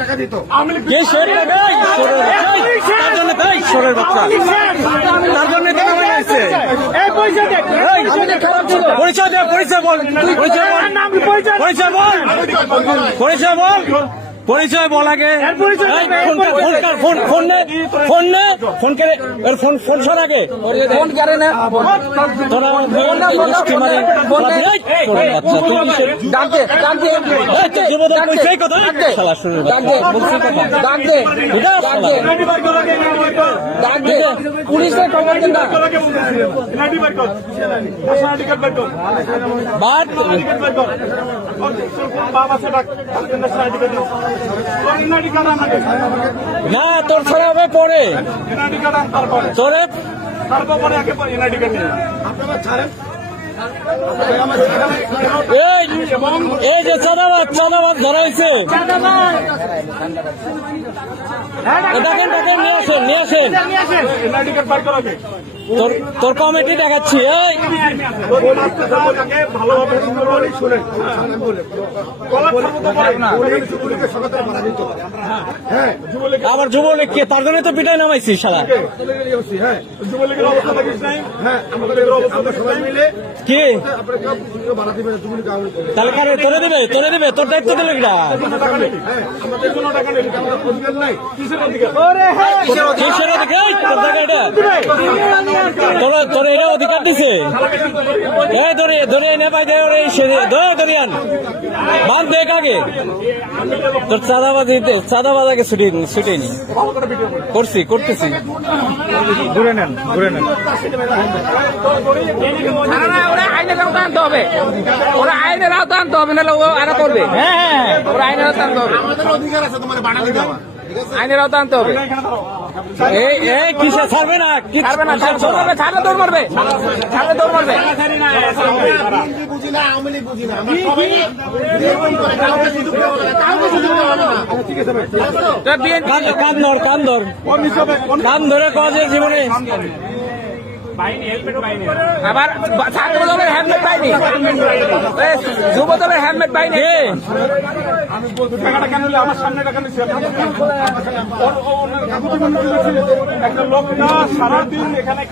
টাকা দিত কে সরের বাচ্চা তার জন্য তো নামে আসছে। পরিচয় দে, পরিচয় বল, পরিচয় বল আগে। ফোন সর আগে পুলিশের খবর দেন না। না তোর ছাড়া হবে পরে তোরে এই যে চাঁদাবাদ ধরাইছে। দেখেন দেখেন নিয়ে আসেন তোর কমিটি দেখাচ্ছি। এই আবার যুবলীগ কে? তার জন্য তো পিটাই নামাইছি শালা। কি তাহলে কারে তোরে দিবে তোর দায়িত্ব দিল কিনা? কিসের অধিকার? তোর জায়গা এটা তোর এটা অধিকার দিছে। দরিয়া নে পাই দরিয়ান বাদ দেখ আগে তোর চাঁদাবাজ আগে ছুটে নি করতেছি ঘুরে নেন ওরা আইনের আওতা আনতে হবে, ওরা আইনের আওতা আনতে হবে, নাহলে ও আরো করবে। হ্যাঁ ওরা আইনের আওতা আনতে হবে, অধিকার আছে তোমার বাড়া দিতে হবে, আইনের আওতা আনতে হবে। এই কিসে ছাড়বে না? ছাড়লে দৌড় মারবে। বুঝি না, আওয়ামী লীগ বুঝি না, আমরা সবাই কাউকে সুযোগ দেওয়া হবে না, কাউকে সুযোগ দেওয়া হবে না। কান ধরে কাজের জীবনে আবার ছাত্র দলের হেলমেট পাইনি, যুব দলের হেলমেট পাইনি। আমি বলতে টাকাটা কেন নিলে আমার সামনে টাকা নিচ্ছে একটা লোক না সারাদিন এখানে